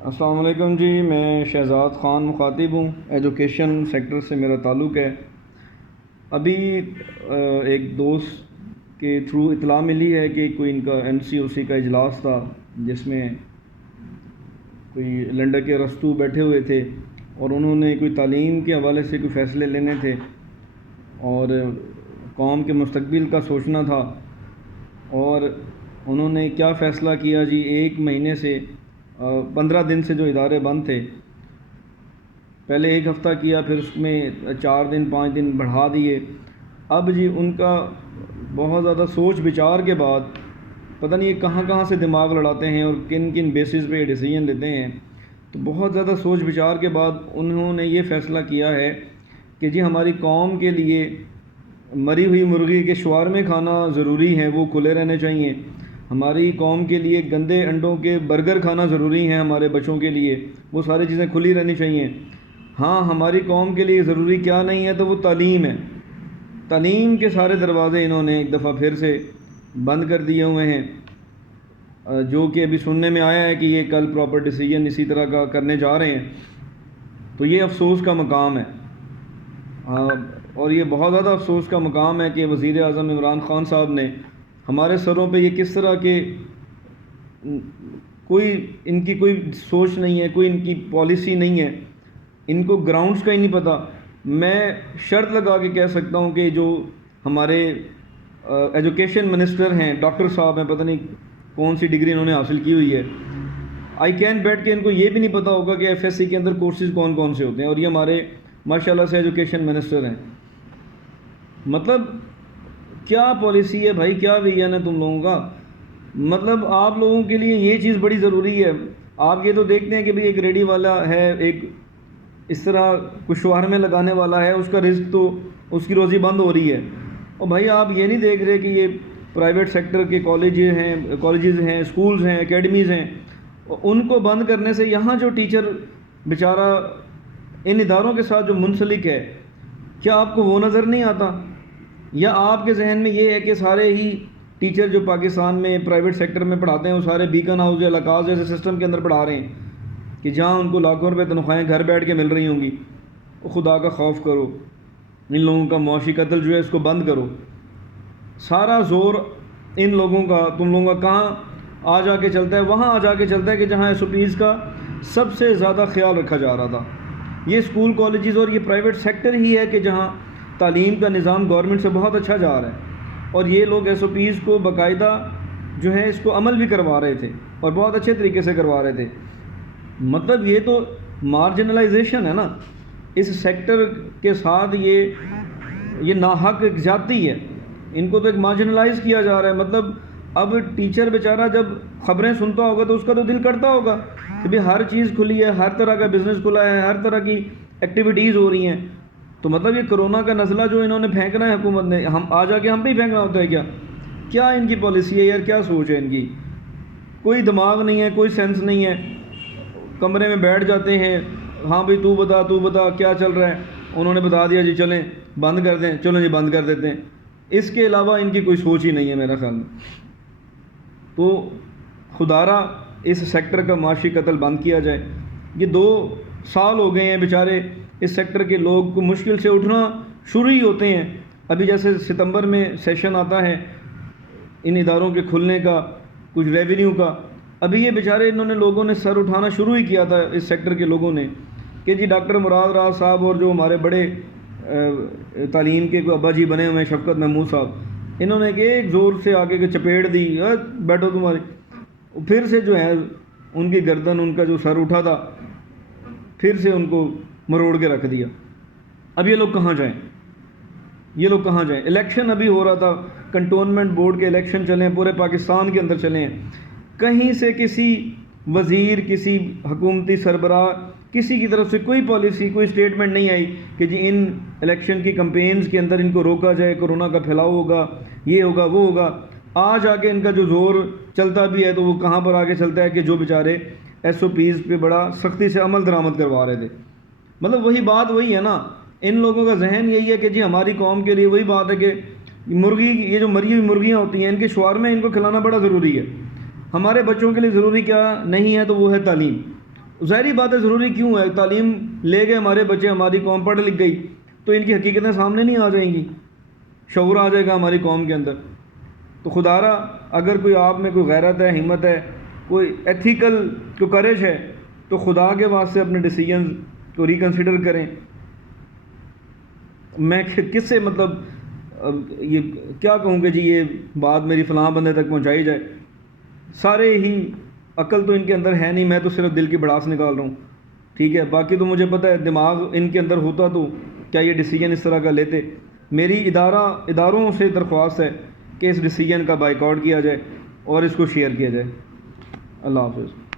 السلام علیکم جی، میں شہزاد خان مخاطب ہوں۔ ایجوکیشن سیکٹر سے میرا تعلق ہے۔ ابھی ایک دوست کے تھرو اطلاع ملی ہے کہ کوئی ان کا NCOC کا اجلاس تھا، جس میں کوئی لنڈا کے رستو بیٹھے ہوئے تھے اور انہوں نے کوئی تعلیم کے حوالے سے کوئی فیصلے لینے تھے اور قوم کے مستقبل کا سوچنا تھا۔ اور انہوں نے کیا فیصلہ کیا جی، 1 مہینے سے 15 دن سے جو ادارے بند تھے، پہلے 1 ہفتہ کیا، پھر اس میں 4 دن 5 دن بڑھا دیے۔ اب جی ان کا بہت زیادہ سوچ بچار کے بعد پتہ نہیں یہ کہاں کہاں سے دماغ لڑاتے ہیں اور کن کن بیسز پہ ڈیسیجن لیتے ہیں، تو بہت زیادہ سوچ بچار کے بعد انہوں نے یہ فیصلہ کیا ہے کہ جی ہماری قوم کے لیے مری ہوئی مرغی کے شوارمے کھانا ضروری ہے، وہ کھلے رہنے چاہیے۔ ہماری قوم کے لیے گندے انڈوں کے برگر کھانا ضروری ہے، ہمارے بچوں کے لیے وہ ساری چیزیں کھلی رہنی چاہیے۔ ہاں، ہماری قوم کے لیے ضروری کیا نہیں ہے تو وہ تعلیم ہے۔ تعلیم کے سارے دروازے انہوں نے ایک دفعہ پھر سے بند کر دیے ہوئے ہیں، جو کہ ابھی سننے میں آیا ہے کہ یہ کل پراپر ڈیسیجن اسی طرح کا کرنے جا رہے ہیں۔ تو یہ افسوس کا مقام ہے، اور یہ بہت زیادہ افسوس کا مقام ہے کہ وزیر اعظم عمران خان صاحب نے ہمارے سروں پہ یہ کس طرح کے ان کی کوئی سوچ نہیں ہے، کوئی ان کی پالیسی نہیں ہے، ان کو گراؤنڈز کا ہی نہیں پتہ۔ میں شرط لگا کے کہہ سکتا ہوں کہ جو ہمارے ایجوکیشن منسٹر ہیں، ڈاکٹر صاحب ہیں، پتہ نہیں کون سی ڈگری انہوں نے حاصل کی ہوئی ہے، آئی کین بیٹ کہ ان کو یہ بھی نہیں پتہ ہوگا کہ FSC کے اندر کورسز کون کون سے ہوتے ہیں، اور یہ ہمارے ماشاءاللہ سے ایجوکیشن منسٹر ہیں۔ مطلب کیا پالیسی ہے بھائی، کیا ویژن ہے تم لوگوں کا؟ مطلب آپ لوگوں کے لیے یہ چیز بڑی ضروری ہے۔ آپ یہ تو دیکھتے ہیں کہ بھئی ایک ریڈی والا ہے، ایک اس طرح کچھ شوہر میں لگانے والا ہے، اس کا رزق تو اس کی روزی بند ہو رہی ہے، اور بھائی آپ یہ نہیں دیکھ رہے کہ یہ پرائیویٹ سیکٹر کے کالجز ہیں، اسکولز ہیں، اکیڈمیز ہیں، ان کو بند کرنے سے یہاں جو ٹیچر بیچارہ ان اداروں کے ساتھ جو منسلک ہے، کیا آپ کو وہ نظر نہیں آتا؟ یا آپ کے ذہن میں یہ ہے کہ سارے ہی ٹیچر جو پاکستان میں پرائیویٹ سیکٹر میں پڑھاتے ہیں وہ سارے بیکن ہاؤس یا لکاز جیسے سسٹم کے اندر پڑھا رہے ہیں کہ جہاں ان کو لاکھوں روپے تنخواہیں گھر بیٹھ کے مل رہی ہوں گی؟ خدا کا خوف کرو، ان لوگوں کا معاشی قتل جو ہے اس کو بند کرو۔ سارا زور ان لوگوں کا، تم لوگوں کا کہاں آ جا کے چلتا ہے؟ وہاں آ جا کے چلتا ہے کہ جہاں SOPs کا سب سے زیادہ خیال رکھا جا رہا تھا۔ یہ اسکول کالجز اور یہ پرائیویٹ سیکٹر ہی ہے کہ جہاں تعلیم کا نظام گورنمنٹ سے بہت اچھا جا رہا ہے، اور یہ لوگ SOPs کو باقاعدہ جو ہے اس کو عمل بھی کروا رہے تھے اور بہت اچھے طریقے سے کروا رہے تھے۔ مطلب یہ تو مارجنلائزیشن ہے نا، اس سیکٹر کے ساتھ یہ ناحق زیادتی ہے، ان کو تو ایک مارجنلائز کیا جا رہا ہے۔ مطلب اب ٹیچر بیچارہ جب خبریں سنتا ہوگا تو اس کا تو دل کرتا ہوگا کہ بھئی ہر چیز کھلی ہے، ہر طرح کا بزنس کھلا ہے، ہر طرح کی ایکٹیویٹیز ہو رہی ہیں، تو مطلب یہ کرونا کا نزلہ جو انہوں نے پھینکنا ہے حکومت نے، ہم آ جا کے ہم پہ ہی پھینکنا ہوتا ہے کیا؟ کیا ان کی پالیسی ہے یار، کیا سوچ ہے ان کی؟ کوئی دماغ نہیں ہے، کوئی سینس نہیں ہے، کمرے میں بیٹھ جاتے ہیں، ہاں بھئی تو بتا کیا چل رہا ہے، انہوں نے بتا دیا جی چلیں بند کر دیں، چلو جی بند کر دیتے ہیں۔ اس کے علاوہ ان کی کوئی سوچ ہی نہیں ہے میرا خیال میں۔ تو خدارہ اس سیکٹر کا معاشی قتل بند کیا جائے۔ یہ 2 سال ہو گئے ہیں بیچارے اس سیکٹر کے لوگ کو مشکل سے اٹھنا شروع ہی ہوتے ہیں۔ ابھی جیسے ستمبر میں سیشن آتا ہے ان اداروں کے کھلنے کا، کچھ ریونیو کا، ابھی یہ بیچارے انہوں نے لوگوں نے سر اٹھانا شروع ہی کیا تھا اس سیکٹر کے لوگوں نے کہ جی ڈاکٹر مراد راز صاحب اور جو ہمارے بڑے تعلیم کے ابا جی بنے ہوئے ہیں شفقت محمود صاحب، انہوں نے ایک زور سے آگے کے چپیڑ دی، بیٹھو تمہاری، پھر سے جو ہے ان کی گردن، ان کا جو سر اٹھا تھا، پھر سے ان کو مروڑ کے رکھ دیا۔ اب یہ لوگ کہاں جائیں؟ الیکشن ابھی ہو رہا تھا، کنٹونمنٹ بورڈ کے الیکشن چلے ہیں، پورے پاکستان کے اندر چلے ہیں، کہیں سے کسی وزیر، کسی حکومتی سربراہ، کسی کی طرف سے کوئی پالیسی، کوئی سٹیٹمنٹ نہیں آئی کہ جی ان الیکشن کی کمپینز کے اندر ان کو روکا جائے، کرونا کا پھیلاؤ ہوگا، یہ ہوگا وہ ہوگا۔ آج آ کے ان کا جو زور چلتا بھی ہے تو وہ کہاں پر آگے چلتا ہے کہ جو بیچارے SOPs پہ بڑا سختی سے عمل درآمد کروا رہے تھے۔ مطلب وہی بات وہی ہے نا، ان لوگوں کا ذہن یہی ہے کہ جی ہماری قوم کے لیے وہی بات ہے کہ مرغی، یہ جو مری ہوئی مرغیاں ہوتی ہیں ان کے شوارمے ان کو کھلانا بڑا ضروری ہے۔ ہمارے بچوں کے لیے ضروری کیا نہیں ہے تو وہ ہے تعلیم، ظاہری بات ہے ضروری کیوں ہے؟ تعلیم لے گئے ہمارے بچے، ہماری قوم پڑھ لکھ گئی تو ان کی حقیقتیں سامنے نہیں آ جائیں گی، شعور آ جائے گا ہماری قوم کے اندر۔ تو خدا را اگر کوئی آپ میں کوئی غیرت ہے، ہمت ہے، کوئی ایتھیکل کوئی کریج ہے تو خدا کے واسطے اپنے ڈیسیجنز کو ریکنسیڈر کریں۔ میں کس سے مطلب یہ کیا کہوں کہ جی یہ بات میری فلاں بندے تک پہنچائی جائے؟ سارے ہی عقل تو ان کے اندر ہے نہیں، میں تو صرف دل کی بڑاس نکال رہا ہوں، ٹھیک ہے؟ باقی تو مجھے پتہ ہے دماغ ان کے اندر ہوتا تو کیا یہ ڈیسیجن اس طرح کا لیتے۔ میری اداروں سے درخواست ہے کہ اس ڈیسیجن کا بائیکاٹ کیا جائے اور اس کو شیئر کیا جائے۔ اللہ حافظ۔